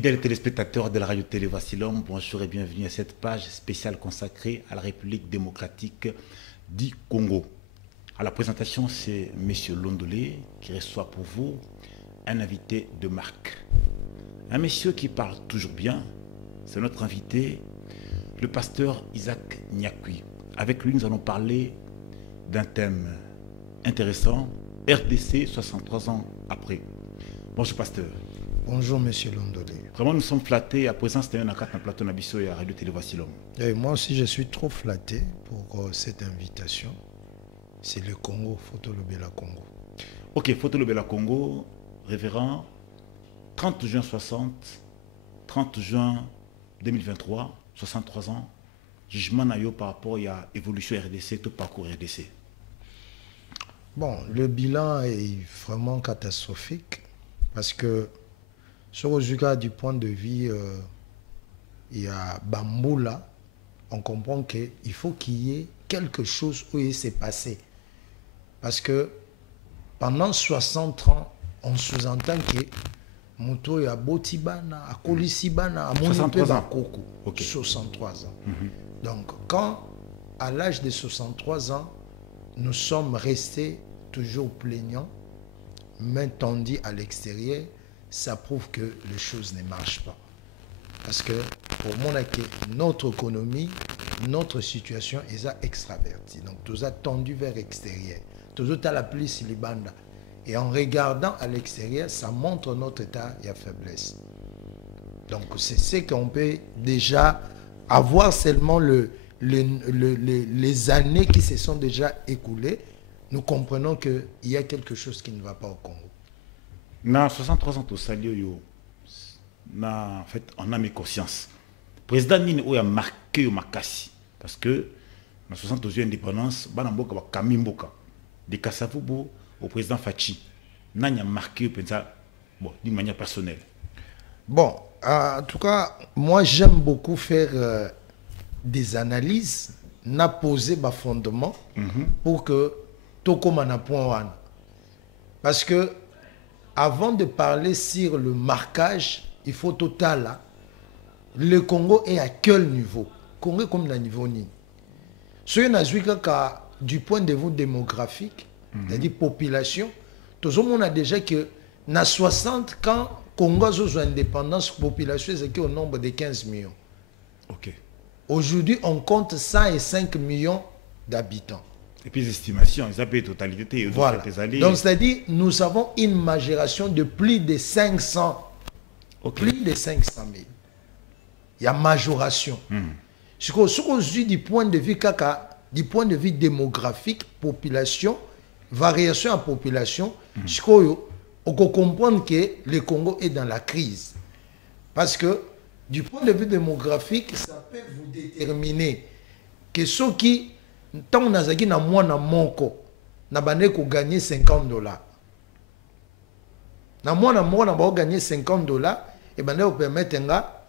Fidèles téléspectateurs de la radio-télé Vassilom, bonjour et bienvenue à cette page spéciale consacrée à la République démocratique du Congo. À la présentation, c'est M. Londolé qui reçoit pour vous un invité de marque. Un monsieur qui parle toujours bien, c'est notre invité, le pasteur Isaac Nyakui. Avec lui, nous allons parler d'un thème intéressant, RDC 63 ans après. Bonjour pasteur. Bonjour Monsieur Londolé. Vraiment, nous sommes flattés à présent, c'était un acte dans plateau Nabiso et à Radio Télé Vassilom. Et moi aussi, je suis trop flatté pour cette invitation. C'est le Congo, Photo Lobela Congo. Ok, Photo Lobela Congo, révérend, 30 juin 60, 30 juin 2023, 63 ans, jugement naïo par rapport à l'évolution RDC, tout parcours RDC. Bon, le bilan est vraiment catastrophique parce que sur Ozuka, du point de vue, il y a Bamboula, on comprend qu'il faut qu'il y ait quelque chose où il s'est passé. Parce que pendant 60 ans, on sous-entend que Moto ya Botibana, à Kolisibana, à Monipe Bakoko, 63 ans. Donc, quand à l'âge de 63 ans, nous sommes restés toujours plaignants, main tendue à l'extérieur, ça prouve que les choses ne marchent pas. Parce que pour mon acquis, notre économie, notre situation est extravertie. Donc, tout ça tendu vers l'extérieur. Tout ça la plus libanda. Et en regardant à l'extérieur, ça montre notre état et faiblesse. Donc, c'est ce qu'on peut déjà avoir seulement les années qui se sont déjà écoulées. Nous comprenons qu'il y a quelque chose qui ne va pas au Congo. Dans 63 ans, tout ça, en fait, on a mes consciences. Le président Nini a marqué au Makassi. Parce que dans 62 ans d'indépendance, Banamboka va Kamimboka. De Kassavubo au président Fachi. N'a marqué d'une manière personnelle. Bon, en tout cas, moi j'aime beaucoup faire des analyses, n'a posé ma fondement pour que tout comme un point. Parce que avant de parler sur le marquage, il faut total là. Le Congo est à quel niveau? Congo est comme le niveau ni. Ce qui du point de vue démographique, c'est-à-dire population, tout le monde a déjà que dans 60 quand Congo a son indépendance, la population est au nombre de 15 millions. Ok. Aujourd'hui, on compte 105 millions d'habitants. Et puis les estimations, ils appellent totalité. Voilà. Donc, c'est-à-dire, nous avons une majoration de plus de 500. Okay. Plus de 500 000. Il y a majoration. Ce qu'on dit du point de vue kaka, du point de vue démographique, population, variation en population, on peut comprendre que le Congo est dans la crise. Parce que, du point de vue démographique, ça peut vous déterminer que ceux qui tant on a zaki na mwana moko na bande ko gagner $50 na mwana moko na ba gagner $50 et bande ko permettre nga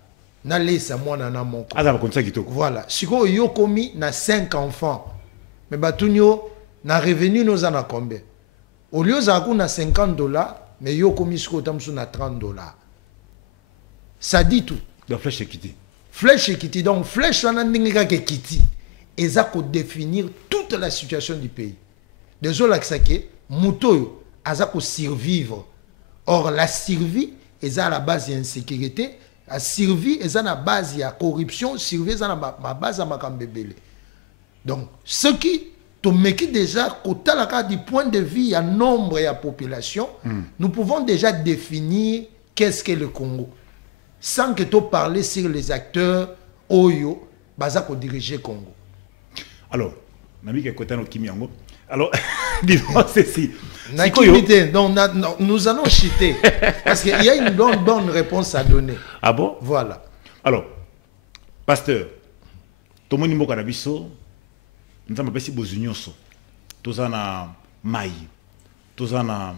na lesa mwana na moko azaba konsa kitoko voilà siko yo komi na 5 enfants mais batunyo na revenu nos na combien au lieu za ku na $50 mais yo komi siko tamsu na $30 ça dit tout la flèche équité donc flèche wana ndinga ka kiti et ça pour définir toute la situation du pays. Désolé que ça que Moutoyo a ça pour survivre. Or la survie est à la base de l'insécurité, la survie est à la base de la corruption, survie est à la base de Makambebele. Donc ce qui te déjà du point de vue à nombre et à population, nous pouvons déjà définir qu'est-ce que le Congo. Sans que tu parles sur les acteurs Oyo, baza pour diriger le Congo. Alors, alors, dis-moi ceci. Donc, nous allons chiter. Parce qu'il y a une bonne réponse à donner. Ah bon? Voilà. Alors, pasteur, tout le monde est nous avons besoin de unions. Tout ça na maï. Tout ça na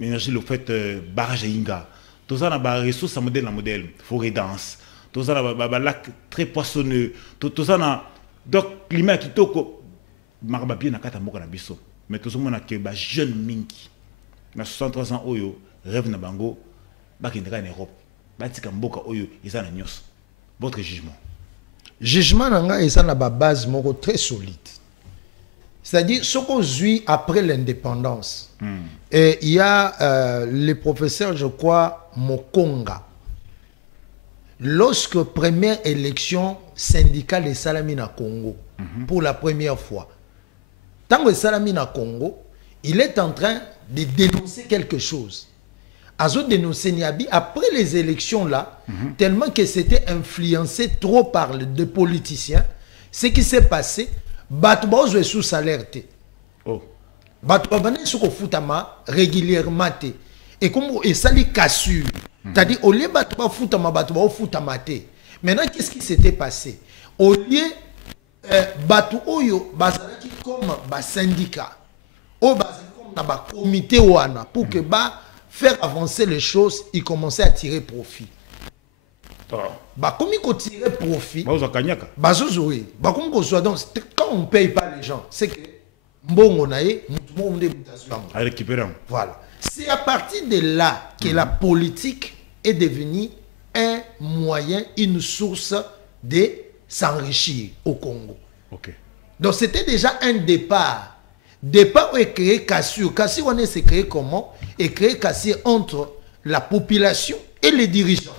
énergie, le fait barrage Inga. Tout ça na ressources à modèle, forêt dense. Tout ça na lac très poissonneux. Tout ça na donc climat qui toko marba bien na kata mboka na biso mais tout le monde a que ba jeune mingi na 63 ans oyo rêve na bango ba kindeka en Europe batika mboka oyo eza na nyos. Votre jugement. Jugement nanga eza na ba base moko très solide. C'est-à-dire ce qu'on vit après l'indépendance. Et il y a le professeur, je crois, Mokonga. Lorsque première élection syndicale de Salamina Congo, pour la première fois, tant que Salamina Congo, il est en train de dénoncer quelque chose. Azo dénoncer Niabi après les élections là, tellement que c'était influencé trop par des politiciens, ce qui s'est passé, Batouba est sous salaire. Oh. Batouba est sous foutama régulièrement. Et comme il s'allie cassure. C'est-à-dire, au lieu de foutama, Batouba foutama. Maintenant, qu'est-ce qui s'était passé? Au lieu Batou Oyo, Bazalaki comme un syndicat, ou comme un comité ouana, pour que faire avancer les choses, il commençait à tirer profit. Comme il tire profit, quand on ne paye pas les gens, c'est que voilà. C'est à partir de là que la politique est devenue un moyen, une source de s'enrichir au Congo. Okay. Donc c'était déjà un départ. Départ où est créé Cassure. Cassure, on est créé comment? Est créé Cassure entre la population et les dirigeants.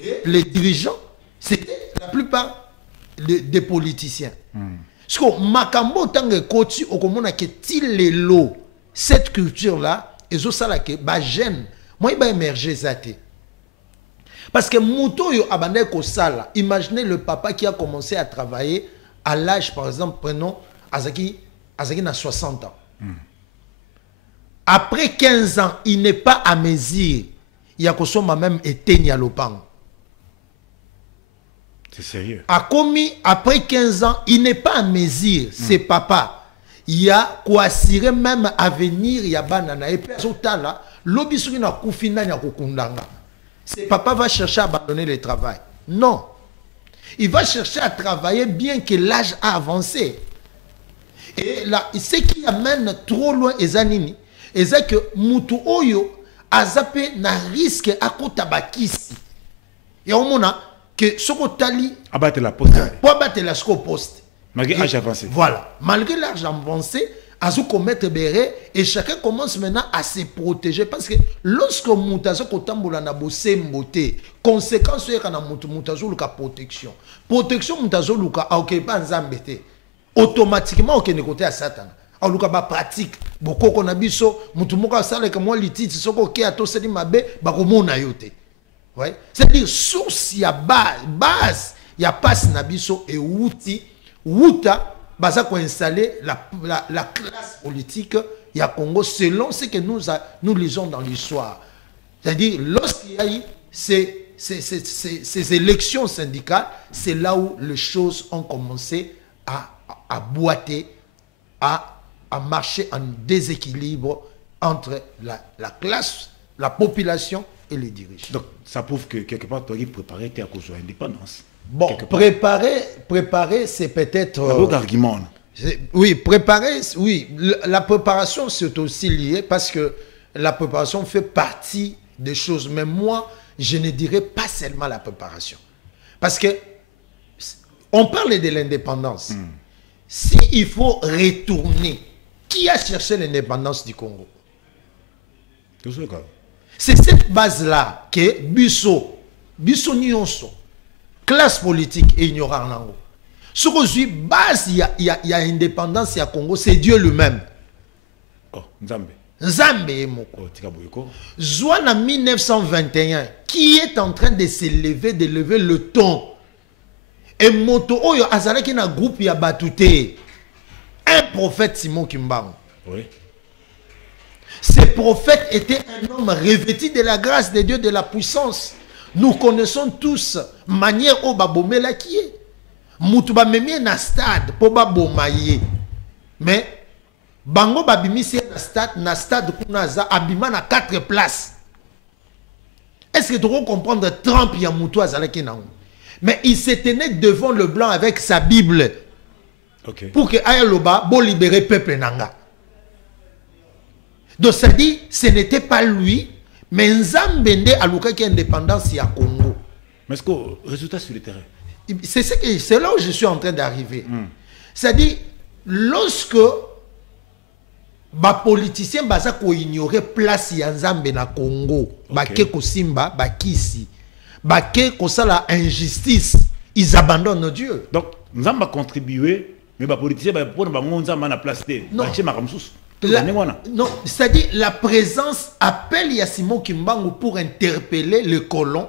Et les dirigeants, c'était la plupart des politiciens. Parce que Makambo, tant que Koti, au Komona, que Tilelo, cette culture-là, et ça, là, que gêne. Moi, il va émerger ça. Parce que Mouto, yo abandonné ko sala. Imaginez le papa qui a commencé à travailler à l'âge, par exemple, prenons Azaki a 60 ans. Après 15 ans, il n'est pas à mesure. Il y a que même éteigné à l'opang. C'est sérieux. A commis, après 15 ans, il n'est pas à mesure. C'est papa. Il y a quoi assurer même à venir, il y a banana. Et puis, là, l'obissouri na koufina na kokundanga. C'est papa va chercher à abandonner le travail. Non. Il va chercher à travailler bien que l'âge a avancé. Et là, ce qui amène trop loin Ezanini, c'est que Moutou Oyo a zappé na risque à kotabakisi. Et on a que ce qu'on tali abattre la poste. Pour abattre la poste. Malgré l'âge avancé. Voilà. Malgré l'âge avancé, à se commettre béré et chacun commence maintenant à se protéger parce que lorsque Moutazo Kotambola na bossé mboté, conséquence est kana Moutazo luka protection. Protection Moutazo luka a ok pas nzambete. Automatiquement ok ne côté à Satan. A luka ba pratique. Boko kona biso mutumuka sala que moi lititi soko ke ato seli mabe ba komona yote. Ouais. C'est-à-dire source ya base ya passe na biso et outil Wuta, baza ko installer la classe politique ya Congo selon ce que nous lisons dans l'histoire. C'est-à-dire, lorsqu'il y a eu ces élections syndicales, c'est là où les choses ont commencé à boiter, à marcher en déséquilibre entre la classe, la population et les dirigeants. Donc, ça prouve que quelque part, tu as préparé à cause de l'indépendance. Bon, préparer, c'est peut-être... argument. Oui, préparer, oui. La préparation, c'est aussi lié parce que la préparation fait partie des choses. Mais moi, je ne dirais pas seulement la préparation. Parce que on parle de l'indépendance. S'il faut retourner, qui a cherché l'indépendance du Congo? C'est cette base-là que Bisso Nyonso, classe politique et ignorant nango. Ce que je base, il y a indépendance, il y a Congo, c'est Dieu lui-même. Oh, Nzambe. Nzambe moko. Zouan en 1921, qui est en train de s'élever, de lever le ton. Et moto oyo azalaki na groupe ya batute. Un prophète Simon Kimbangu. Oui. Ce prophète était un homme revêtu de la grâce de Dieu, de la puissance. Nous connaissons tous manière au babomela qui est. Moutouba memie na stade pour babomaye. Mais bango babimisi na stade kunaza abima na 4 places. Est-ce que tu peux comprendre Trump ya moutou azalaki na? Mais il se tenait devant le blanc avec sa Bible. Okay. Pour que Ayaloba bo libérer peuple nanga. Donc ça dit, ce n'était pas lui, Mais Nzambe nde alukaki indépendance ya Congo. Mais est-ce que résultat sur le terrain? C'est là où je suis en train d'arriver. C'est-à-dire, lorsque les politiciens baza ko ignorer place ya Nzambe na Congo, bake ko simba, bakisi, bake ko sala injustice, ils abandonnent Dieu. Donc, Nzambe a contribué, mais les politiciens pour nous Nzambe na place de. Non. Non, c'est-à-dire la présence appelle Simon Kimbangu pour interpeller le colon.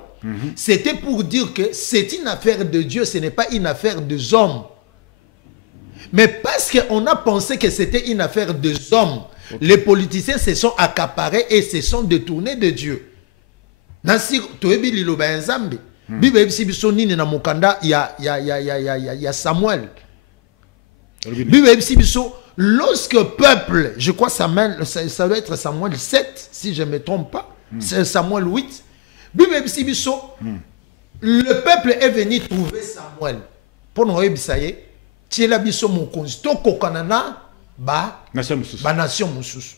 C'était pour dire que c'est une affaire de Dieu, ce n'est pas une affaire des hommes. Mais parce qu'on a pensé que c'était une affaire des hommes, les politiciens se sont accaparés et se sont détournés de Dieu. Nasi toebi liloba Nzambe. Bible ebiso nini na mukanda ya Samuel. Bible ebiso lorsque peuple, je crois ça doit être Samuel 7 si je ne me trompe pas, c'est Samuel 8. Bible ebiso le peuple est venu trouver Samuel. Pour nous ebisaye tiela biso mokonzi to kokanana ba nation mususu.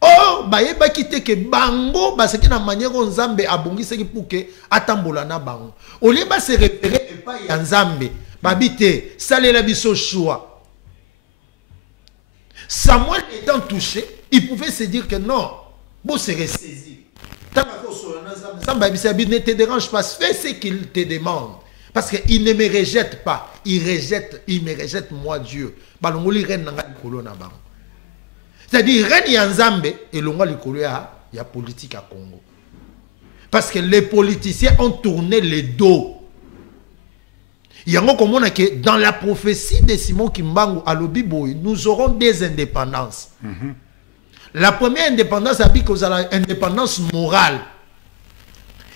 Oh, bayeba kite ke bango baseki na manière Nzambe abongiseki pour que atambola na bango. Oliba se repérer et pas ya Nzambe. Babite salela biso choix. Samuel étant touché, il pouvait se dire que non, bon se ressaisir. Tant que Nzambe ne te dérange pas, fais ce qu'il te demande. Parce qu'il ne me rejette pas. Il me rejette moi Dieu. Balongoli ren nanga likolo na bango. C'est-à-dire ren ya Nzambe et longa likolo ya politique à Congo. Parce que les politiciens ont tourné le dos. Yango komona que dans la prophétie de Simon Kimbangu à l'Obiboy, nous aurons des indépendances. La première indépendance a dit que vous avez indépendance morale.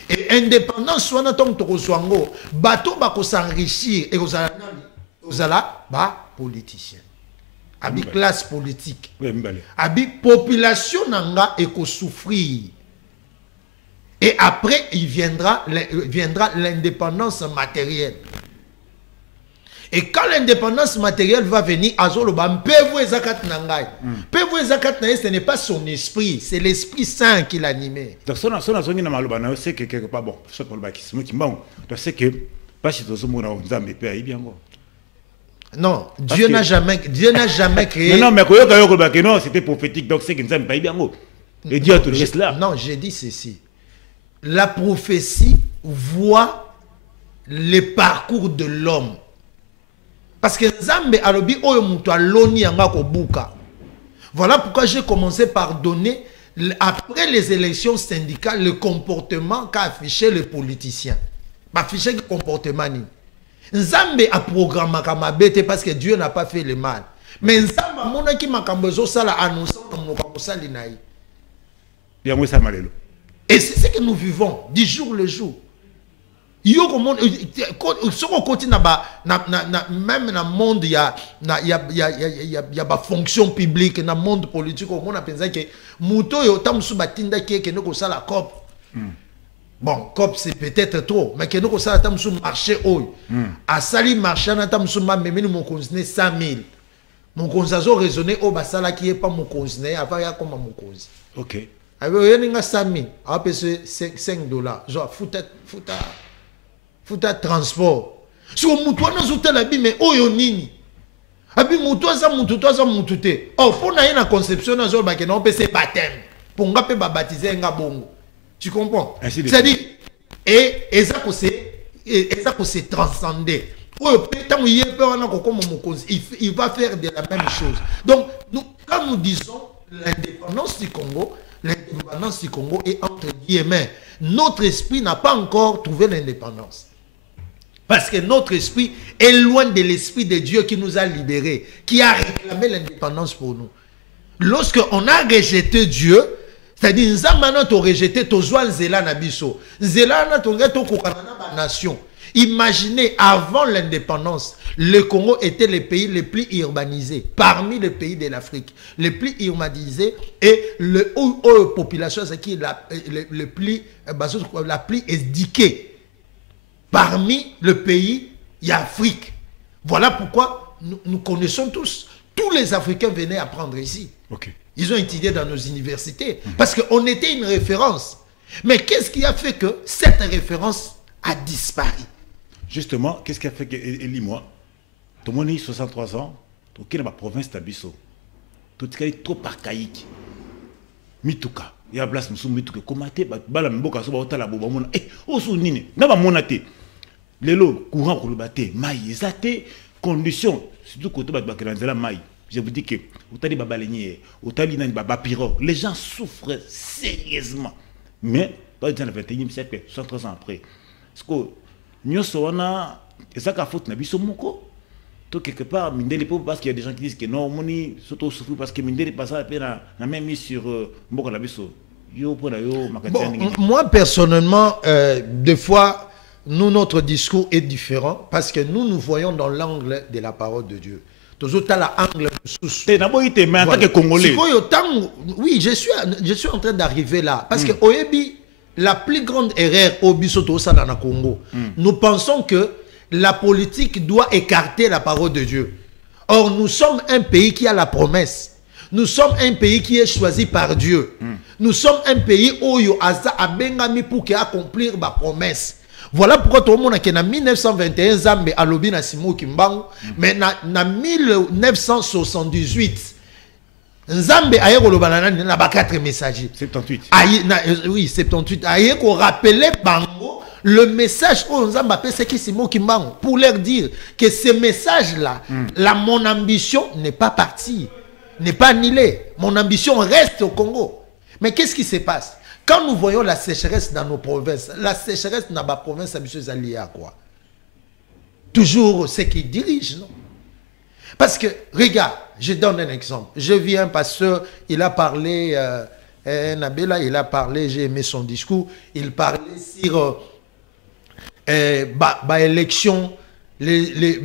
Et indépendance soit dans ton tokozwango, bateau bako s'enrichir et vous allez politicien. Abi classe politique. Abi population nanga et ko souffrir. Et après il viendra l'indépendance matérielle. Et quand l'indépendance matérielle va venir, ce n'est pas son esprit, c'est l'Esprit Saint qui l'animait. Donc, c'est que quelque part, bon, c'est que pas si non, Dieu n'a jamais créé. Non, mais non, c'était prophétique, donc c'est que nous pas bien. Et Dieu a tout le reste là. Non, j'ai dit ceci. La prophétie voit le parcours de l'homme. Parce que Nzambe alobi oyo mutu aloni yanga ko buka. Voilà pourquoi j'ai commencé par donner, après les élections syndicales, le comportement qu'a affiché le politicien. Affiché le comportement ni. Nzambe a programmé comme bête parce que Dieu n'a pas fait le mal. Mais Nzambe mona ki makambezo sala annonçant comme nous sali naï. Et c'est ce que nous vivons du jour le jour. Yo comment soko koti na même dans monde il y a fonction publique dans monde politique on a pensé que muto yo tamsu batinda ke no ko sala cop. Bon, cop c'est peut-être trop mais que no ko sala tamsu marché oy. A sali marché na tamsu ma memi mon konzine 100,000. Mon konzazo raisonner au basala qui est pas mon konzine avant ya comme mon konzi. OK. Avec yeninga 100,000, a payé $5. Genre futa transport. Si on moutoua na zouta la bi mais oyo nini. Abi moutoua za moutouté. Oh pour na yena conception na zo ba ke na pese baptême. Pour nga pe ba baptiser nga bongo. Tu comprends? C'est-à-dire et ça que c'est transcender. Oyo pe tant yé pe wana ko comme mokonzi, il va faire de la même chose. Donc nous quand nous disons l'indépendance du Congo est entre guillemets. Notre esprit n'a pas encore trouvé l'indépendance. Parce que notre esprit est loin de l'esprit de Dieu qui nous a libérés, qui a réclamé l'indépendance pour nous. Lorsqu'on a rejeté Dieu, c'est-à-dire nous avons rejeté Zela Nabiso. Zela na nation. Imaginez, avant l'indépendance, le Congo était le pays le plus urbanisé, parmi les pays de l'Afrique. Le plus urbanisé et la population qui est la plus éduquée. Parmi les pays, il y a Afrique. Voilà pourquoi nous connaissons tous. Tous les Africains venaient apprendre ici. Okay. Ils ont étudié dans nos universités. Parce qu'on était une référence. Mais qu'est-ce qui a fait que cette référence a disparu? Justement, qu'est-ce qui a fait que Eli, moi, tout le monde a 63 ans, tout le monde a province d'Abisso, tout le monde est trop archaïque. Mituka, il y a une place où Mituka, comment tu es, bala mboka so ba otala bo ba mona, o so nini, na ba mona te. Lelo courant ko lobate, mai ezate condition, surtout côté ba bakranzela mai. Je vous dis que otali ba balenye, otali nani ba piro, les gens souffrent sérieusement. Mais dans le 21e siècle, 63 ans après, parce que nous sommes et ça qu'a faute na biso moko. Tout quelque part, Mindele parce qu'il y a des gens qui disent que non, moni surtout souffrir parce que Mindele passe à peine na même mis sur Mboko na biso. Moi personnellement, des fois, notre discours est différent parce que nous voyons dans l'angle de la parole de Dieu. Toujours à l'angle de mais en tant que Congolais. Oui, je suis en train d'arriver là parce que Oyebi, la plus grande erreur au Bisoto dans le Congo, nous pensons que la politique doit écarter la parole de Dieu. Or, nous sommes un pays qui a la promesse. Nous sommes un pays qui est choisi par Dieu. Nous sommes un pays où il y a Bengami pour accomplir ma promesse. Voilà pourquoi tout le monde a en 1921 Zambé a lobby na Simo Kimbangu, mais en 1978 Nzambe a eu 4 messagers. 78. Oui, 78. Aïe qu'on rappelait Bango le message qu'on Nzambe appelle c'est qui Simo Kimbangu pour leur dire que ce message-là, mon ambition n'est pas partie, n'est pas annulée. Mon ambition reste au Congo. Mais qu'est-ce qui se passe? Quand nous voyons la sécheresse dans nos provinces, la sécheresse dans ma province, c'est lié à quoi? Toujours ceux qui dirigent, non? Parce que, regarde, je donne un exemple. Je vis un pasteur, il a parlé, Nabela, il a parlé, j'ai aimé son discours, il parlait sur élection, les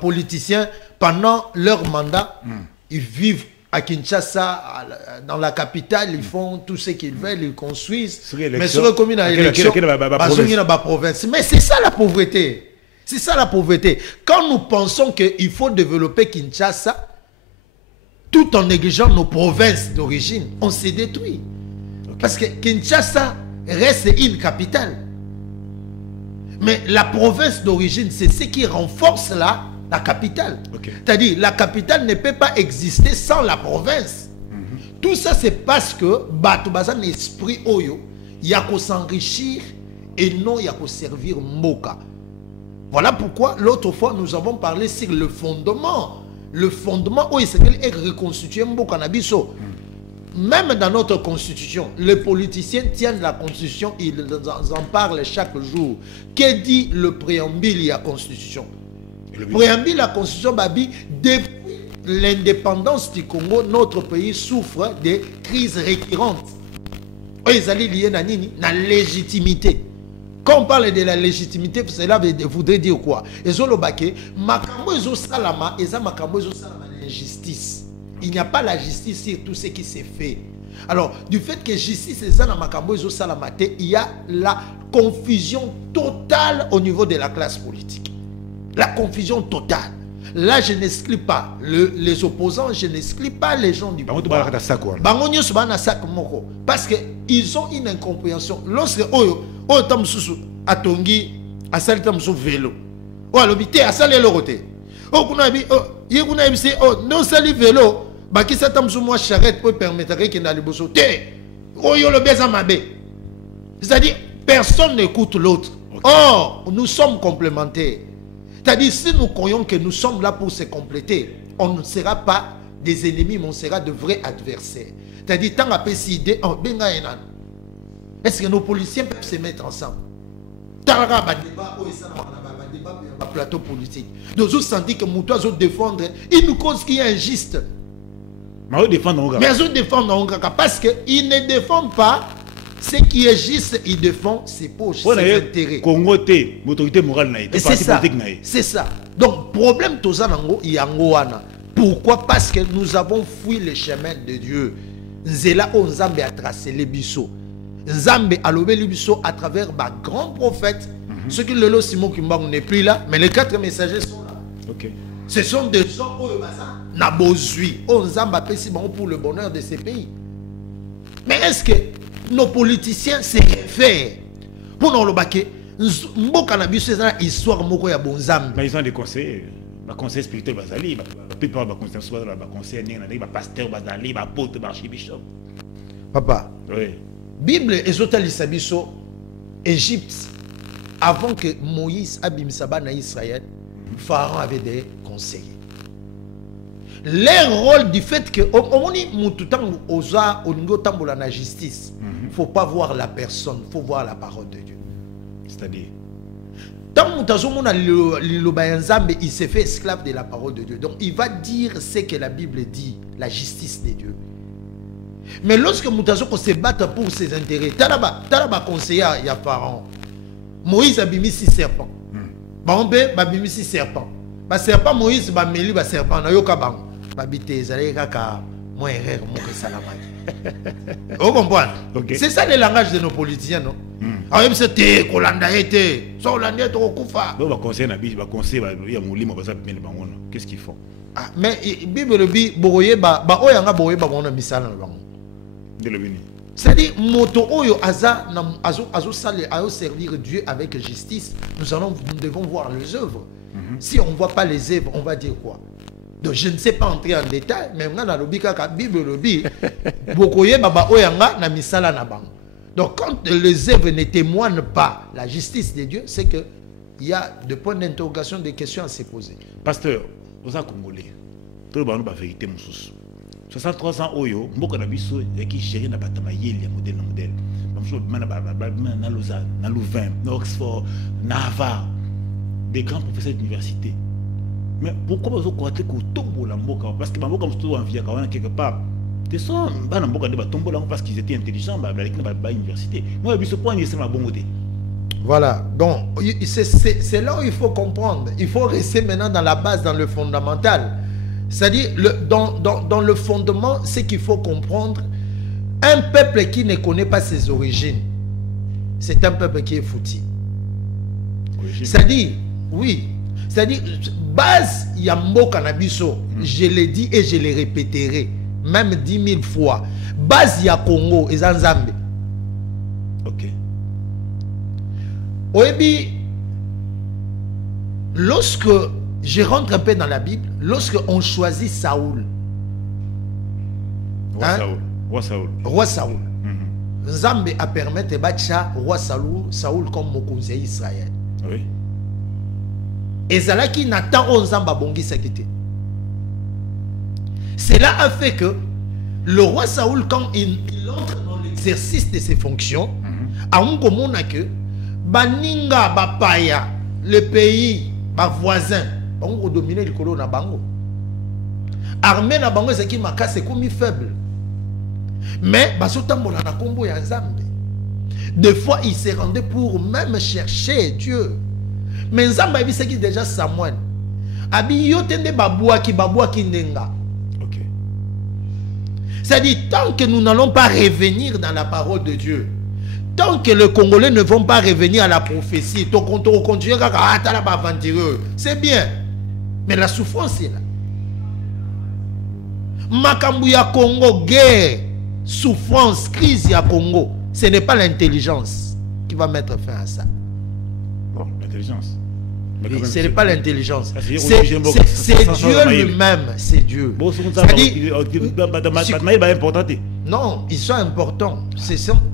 politiciens, pendant leur mandat, ils vivent à Kinshasa, dans la capitale, ils font tout ce qu'ils veulent, ils construisent. Mais sur le commune à l'élection, province. Mais c'est ça la pauvreté. C'est ça la pauvreté. Quand nous pensons qu'il faut développer Kinshasa, tout en négligeant nos provinces d'origine, on s'est détruit. Parce que Kinshasa reste une capitale. Mais la province d'origine, c'est ce qui renforce la capitale. C'est-à-dire, la capitale ne peut pas exister sans la province. Tout ça, c'est parce que Batoubaza esprit Oyo, il y a qu'à s'enrichir et non il y a qu'à servir Mboka. Voilà pourquoi l'autre fois nous avons parlé sur le fondement. Le fondement où il s'est reconstitué Mboka Nabiso. Même dans notre constitution, les politiciens tiennent la constitution, ils en parlent chaque jour. Que dit le préambule de la constitution? Le préambule de la constitution, Babi, depuis l'indépendance du Congo, notre pays souffre de crises récurrentes. Ils allaient lier à la légitimité. Quand on parle de la légitimité, cela voudrait dire quoi? Ils ont le baquet, makambo ils ont salama, ils ont makambo ils ont salama l'injustice. Il n'y a pas la justice sur tout ce qui s'est fait. Alors, du fait que justice est dans makambo ils ont salama, il y a la confusion totale au niveau de la classe politique. La confusion totale. Là, je n'exclus pas les opposants, je n'exclus pas les gens du pouvoir. Parce qu'ils ont une incompréhension. Lorsque Atongi a sali vélo. Oh, l'obité a sali l'oroté. Oh, non sali vélo. Baki sa tamsou moi charrette pour permettre qu'il n'aille pas sauter. Oh, yo le baiser ma baie. C'est-à-dire, personne n'écoute l'autre. Or, nous sommes complémentaires. C'est-à-dire, si nous croyons que nous sommes là pour se compléter, on ne sera pas des ennemis, mais on sera de vrais adversaires. C'est-à-dire, tant à décider, est-ce que nos policiers peuvent se mettre ensemble? Plateau politique. Nous autres sentis que nous doivons défendre une cause qui est injuste. Mais ils défendent parce qu'ils ne défendent pas ce qui est juste, ils défendent ses poches, ses intérêts. C'est ça. C'est ça. Donc, problème tout ça, il y a pourquoi? Parce que nous avons fui le chemin de Dieu. Nzela o Nzambe a tracé les bisous. Nzambe a levé les bisous à travers ma grand prophète. Ceux qui le lot Simon Kimbangu n'est plus là, mais les 4 messagers sont là. Ce sont des gens qui n'a bozui. On zamba pour le bonheur de ces pays. Mais est-ce que nos politiciens se réfèrent pour nous le baquer? Mboka na biso c'est une histoire moko ya bonzambe. Mais ils ont des conseils. Les conseils spirituels bazali, la plupart des conseils des pasteurs bazali, des apôtres, des archibishops. Papa. Oui. Bible ezotalisa biso Égypte avant que Moïse abimisaba na Israël, Pharaon avait des conseillers. Leur rôle du fait que omoni mututangu oza olingo tambola na justice, faut pas voir la personne, faut voir la parole de Dieu. C'est-à-dire tant mutazomona liloba nzambe, il s'est fait esclave de la parole de Dieu. Donc il va dire ce que la Bible dit, la justice de Dieu. Mais lorsque Moutazoko se bat pour ses intérêts, Talaba conseiller il y a Pharaon. Moïse a bimi 6 serpents. Bambe ba bimi 6 serpents. Ba serpent Moïse ba meli ba serpent na yoka bang. Ba bité zalé kaka moi erreur mo que salamaki. Vous comprenez? Okay. C'est ça le langage de nos politiciens, non? Ah même c'était Kolanda été. So Hollandais to kufa. Ba conseiller na bi ba conseiller ba ya molimo ba za bimeli bangono. Qu'est-ce qu'ils font? Ah mais Bible bi boye ba oyanga boye ba ngona misala na bango. C'est-à-dire, moto oyo aza servir Dieu avec justice. Nous devons voir les œuvres. Si on ne voit pas les œuvres, on va dire quoi? Donc je ne sais pas entrer en détail, mais on a la Bible lobi, bokoye baba oyanga na misala na bang. Donc quand les œuvres ne témoignent pas la justice de Dieu, c'est que il y a des points d'interrogation, des questions à se poser. Pasteur, vous êtes congolais. Tout le monde a vérité moussous. 63 ans oyo mboka na biso yaki gérer na batama yeli ya modèle na Lausanne, na Louvain, na Oxford, na Harvard, des grands professeurs d'université. Mais pourquoi vous croyez que tombo la mboka? Parce que mboka musto en via quand quelque part. Des sont ba na mboka de ba tombo la parce qu'ils étaient intelligents ba avec na université. Moi biso point ni c'est ma bonne côté. Voilà, donc c'est là où il faut comprendre. Il faut rester maintenant dans la base, dans le fondamental. C'est-à-dire, dans le fondement, c'est qu'il faut comprendre, un peuple qui ne connaît pas ses origines, c'est un peuple qui est foutu. C'est-à-dire, oui, c'est-à-dire, base Yambo Kanabiso, je l'ai dit et je le répéterai, même 10 000 fois, base ya Congo et Zanzambe. Ok. Oebi, lorsque je rentre un peu dans la Bible, lorsque on choisit Saoul, Roi Saoul, Nzambe a permis de battre Roi Saoul comme Mokonzi Israël. Oui. Et Zalaki n'attend pas Nzamba bongi sakité. Cela a fait que le roi Saoul, quand il entre dans l'exercice de ses fonctions, a un commun que Baninga Bapaya, le pays, ma voisin, on dominer le colon na bango. Armée na bango c'est qui m'a cassé comme faible. Mais basotambola na kombo ya Nzambe. Des fois il s'est rendu pour même chercher Dieu. Mais Nzambe a c'est qui déjà Samuel. Abi yotende babua ki nenga. OK. C'est-à-dire tant que nous n'allons pas revenir dans la parole de Dieu, tant que les Congolais ne vont pas revenir à la prophétie, ton continuer à aventureux, c'est bien. Mais la souffrance est là. Makambuya Congo, guerre, souffrance, crise à Congo, ce n'est pas l'intelligence qui va mettre fin à ça. Bon, l'intelligence. Ce n'est pas l'intelligence. C'est Dieu lui-même. C'est Dieu. Non, ils sont importants.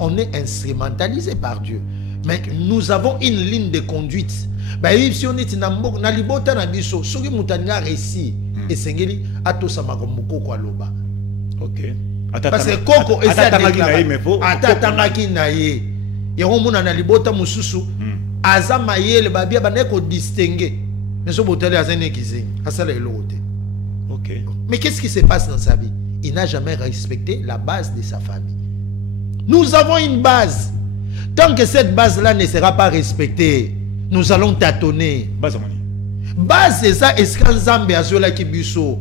On est instrumentalisé par Dieu. Mais nous avons une ligne de conduite. Si on est na libota na biso, soki mutanga réussi et sengeli atosama komoko kwa loba. OK. Parce que koko atatangaki na ye. Yero muna na libota mususu azama yele babia baneko distinguer. Mais so botele azene kizingi. Asala elote. OK. Mais qu'est-ce qui se passe dans sa vie? Il n'a jamais respecté la base de sa famille. Nous avons une base. Tant que cette base-là ne sera pas respectée, nous allons tâtonner. Base, c'est ça. Est-ce qu'un Zambé a cela qui busso?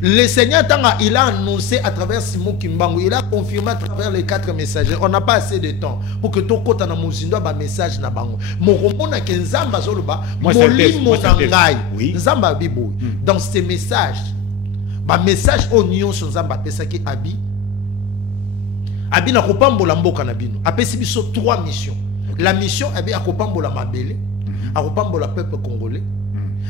Le Seigneur, il a annoncé à travers Simon Kimbangu, il a confirmé à travers les 4 messagers. On n'a pas assez de temps pour que tout le monde ait un message. Dans ces messages, le message au Nyon sur Zamba, c'est que Abi n'a pas de 3 missions. La mission Abi a kopambola mabele, a kopambola peuple congolais,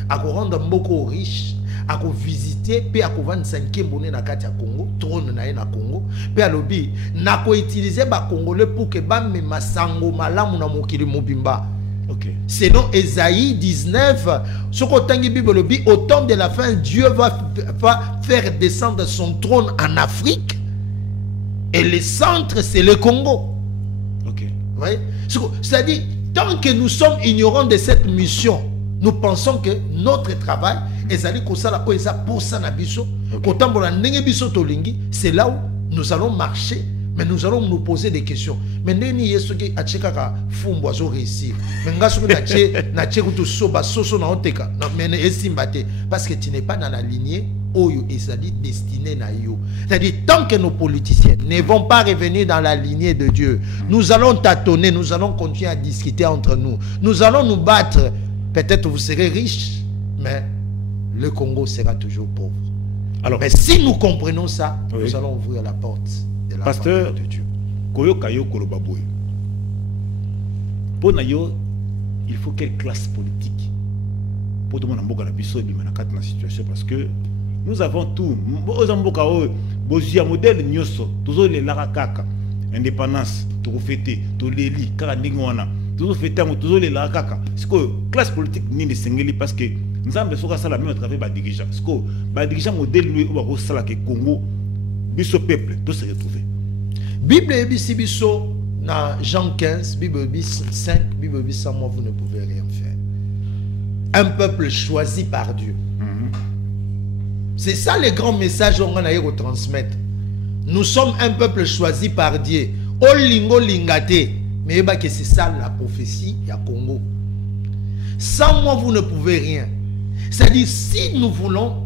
a rendre Mboko riche, a visiter, puis a vendre 5e bonnet na kati ya Congo, trône na na Congo, puis a lobby, na ko utiliser ba congolais pour que ba me masango malamu na mokili mobimba. Okay. Selon Ésaïe 19, ce qu'autant Bible lobby, au temps de la fin, Dieu va faire descendre son trône en Afrique, et le centre c'est le Congo. Ok. Ouais. C'est-à-dire, tant que nous sommes ignorants de cette mission, nous pensons que notre travail est pour ça c'est là où nous allons marcher, mais nous allons nous poser des questions. Mais neni yesu ki acheka fumbo azo réussir. Mais ngaso na chekutu soba soso na oteka. Mais esimbate parce que tu n'es pas dans la lignée oyo ezali destiné na yo. C'est-à-dire tant que nos politiciens ne vont pas revenir dans la lignée de Dieu, nous allons tâtonner, nous allons continuer à discuter entre nous. Nous allons nous battre. Peut-être vous serez riches, mais le Congo sera toujours pauvre. Alors, mais si nous comprenons ça, oui, nous allons ouvrir la porte de la Pasteur de Dieu. Koyo Kayo Kolobaboy. Pour Nayo, il faut quelle classe politique pour tout le monde en Bisso et dans la situation parce que nous avons tout. Ozamboka Bozia modèle Nyoso, toujours les Larakaka, indépendance, tout fêter, tout les lits, Karaningwana, toujours fêter, toujours les Larakaka. C'est que classe politique ni les Sengeli parce que nous avons besoin de ça la même à travers les dirigeants. Parce que les dirigeants modèle lui ou ça que Congo, Bisso peuple, tout se retrouver. Bible et Bisso dans Jean 15, Bible 5, Bible 100 mois vous ne pouvez rien faire. Un peuple choisi par Dieu. C'est ça le grand message qu'on a retransmettre. Nous sommes un peuple choisi par Dieu. Olingo lingate. Mais que c'est ça la prophétie du Congo. Sans moi, vous ne pouvez rien. C'est-à-dire, si nous voulons,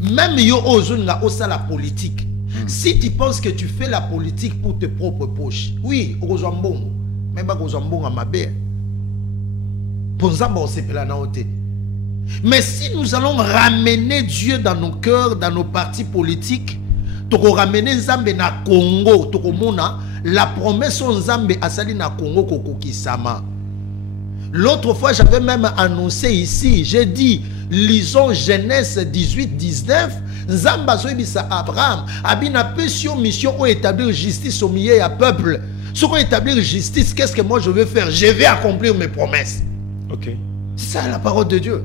même yo ozunga osa la politique, si tu penses que tu fais la politique pour tes propres poches, oui, ozambongo, mais pas ozambongo à ma belle. Pour ça, on s'est la naoté. Mais si nous allons ramener Dieu dans nos cœurs, dans nos partis politiques, tu ramener Nzambe na Congo, tu mona la promesse Nzambe asali na Congo kokokisama. L'autre fois, j'avais même annoncé ici, j'ai dit, lisons Genèse 18-19, Nzamba zoibisa Abraham, abina pesio mission ou établir justice au milieu à peuple. Ce qu'on établir justice, qu'est-ce que moi je vais faire? Je vais accomplir mes promesses. Ok. C'est ça la parole de Dieu.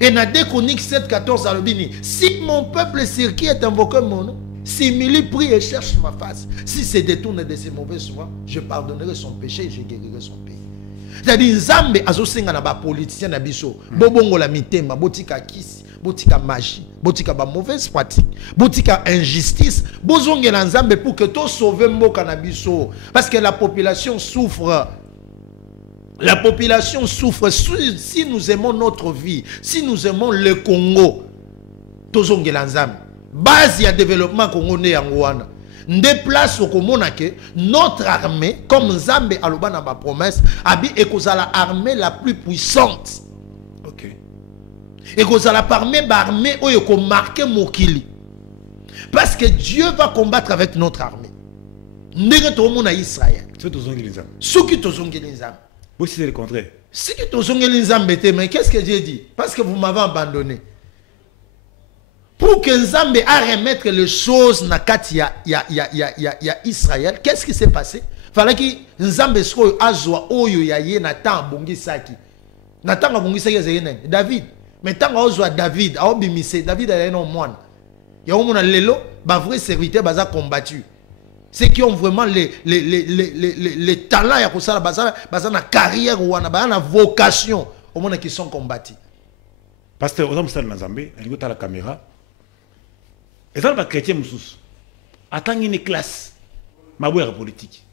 Et dans 2 Chroniques 7-14 à l'obini, si mon peuple sur qui est invoqué mon nom, s'il prie et cherche ma face, si se détourne de ses mauvais soins, je pardonnerai son péché et je guérirai son pays. C'est-à-dire, Nzambe azosenga na ba politicien na biso, bobongo la mitema, botika kisi, botika magie, botika ba mauvaise pratique, botika injustice, bozongela Nzambe pour que to sauver mboka na biso, parce que la population souffre. La population souffre. Si nous aimons notre vie, si nous aimons le Congo, tozongela Nzambe. Base ya développement congolais en Rwanda. Déplace au Komonake, notre armée, comme Nzambe aloba na ba promesse, abi ekozala armée la plus puissante. Ok. Ekozala armée oyo ko marquer mokili. Parce que Dieu va combattre avec notre armée. Ndenge to mona Israël. Soki tozongeli Nzambe. Vous c'est le contraire. Si tu tozongeli Nzambe te, mais qu'est-ce que Dieu dit? Parce que vous m'avez abandonné. Pour que Nzambe a remettre les choses na kati ya Israël, qu'est-ce qui s'est passé? Fallait que Nzambe soit azwa oyo ya ye na tan bongisaki. Na tan bongisaki ezene David. Mais tant azwa David, a obimise David a un moine. Ya omona lelo ba vrai serviteur baza combattu. Ceux qui ont vraiment les talents ya kosala baza na carrière ou na vocation, au monde qui sont combattus. Pasteur, on a Nzambe, on a la caméra. Et ça, les chrétiens moussous. Attends une classe. Ma boire politique.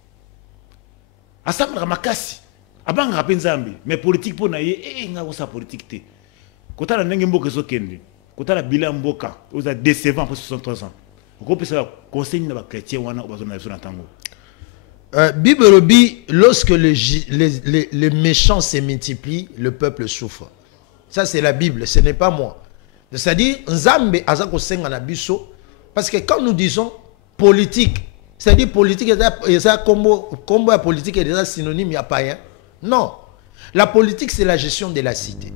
À ça, ma casse. Avant, on Nzambe. Mais politique pour naïe, et on a politique. Quand on a un peu de quand la bilan mboka vous a décevant après 63 ans on peut ça conseil na ba chrétien wana bazona na tango. Bible dit, lorsque les méchants se multiplient, le peuple souffre. Ça, c'est la Bible, ce n'est pas moi. C'est-à-dire, Nzambe azako senga na biso, parce que quand nous disons politique, c'est-à-dire politique, combo à politique est déjà synonyme, il n'y a pas rien. Non. La politique, c'est la gestion de la cité.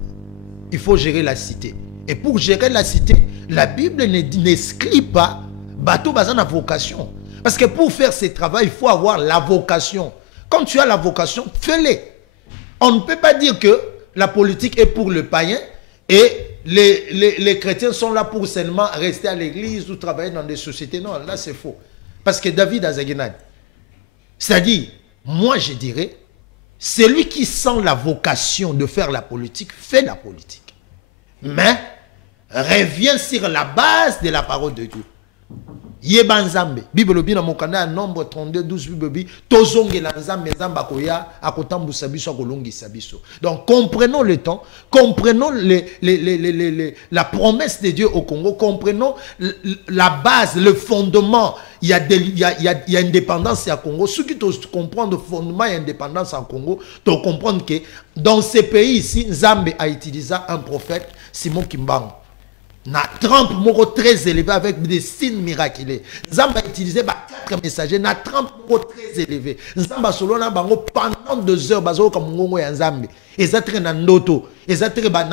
Il faut gérer la cité. Et pour gérer la cité, la Bible n'exclut pas bateau bazan à vocation. Parce que pour faire ce travail, il faut avoir la vocation. Quand tu as la vocation, fais-le. On ne peut pas dire que la politique est pour le païen et les chrétiens sont là pour seulement rester à l'église ou travailler dans des sociétés. Non, là c'est faux. Parce que David Azagenad, c'est-à-dire, moi je dirais, celui qui sent la vocation de faire la politique, fait la politique. Mais, revient sur la base de la parole de Dieu. Yeba nzambe Bible lobi na mokanda nombre 32 12 Bible lobi tozongela nzambe nzamba koya akotambusa biso akolongisa biso. Donc comprenons le temps, comprenons la promesse de Dieu au Congo, comprenons la base, le fondement. Il y a indépendance au Congo. Ceux qui comprennent le fondement et l'indépendance en Congo, doivent comprendre que dans ces pays ici, Nzambe a utilisé un prophète, Simon Kimbangu. Na trempe moko très élevé avec des signes miraculeux. Nzamba a utilisé 4 messagers na trempe moko très élevé. Nzamba solo na bango pendant 2 heures bazo ka mungongo ya Nzambe. Ezatre na ndoto, ezatre ba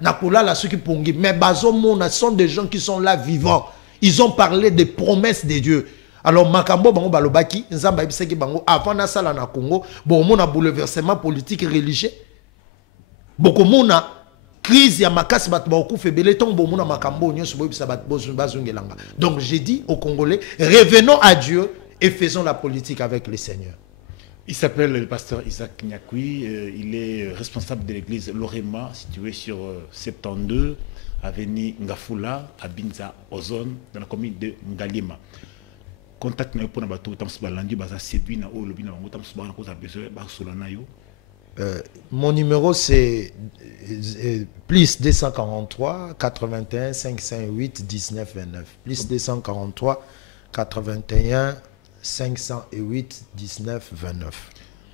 na kolala ceux qui pongi, mais bazo mona sont des gens qui sont là vivants. Ils ont parlé des promesses de Dieu. Alors makambo bango balobaki Nzamba ibiseki bango avant na sala na Congo, bon mona bouleversement politique et religieux. Boko mona crise ya makasi bat ba okufe bele tombo mona makambo nyonso boyebisa bat bazongelanga. Donc j'ai dit aux Congolais, revenons à Dieu et faisons la politique avec le Seigneur. Il s'appelle le pasteur Isaac Nyakui, il est responsable de l'église Lorema située sur 72 avenue Ngafula à Binza Ozone dans la commune de Ngalima. Contact na pour na bato tam balandi baza séduit na o lobina bango tam subana ko za besoin ba solana yo. Mon numéro c'est plus 243 81 508 19 29. Plus 243 81 508 19 29.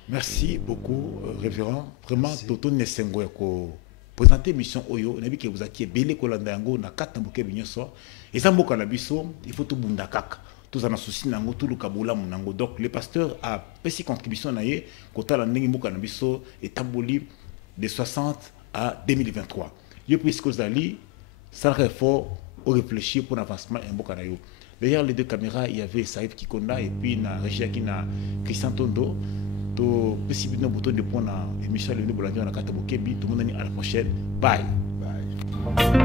Merci beaucoup, révérend. Vraiment, Toto Nesengo ko présenter mission Oyo. Nabi que vous avez belé kolanda yango na katambuke binyoso. Et ça mboka na biso, il faut tout bunda kaka. Tous en souci nango tout le kabula munango. Donc le pasteur a pesi contribution na ye kota la ndenge mboka na biso etamboli de 60 à 2023. Yo puisque vous allez ça fort au réfléchir pour l'avancement en mboka na yo. Derrière les 2 caméras, il y avait Saïf Kikonda et puis na Régia qui na Christian Tondo. To possible bouton de point na émission le nouveau la à la carte Bokebi. Tout le monde à la prochaine. Bye. Bye.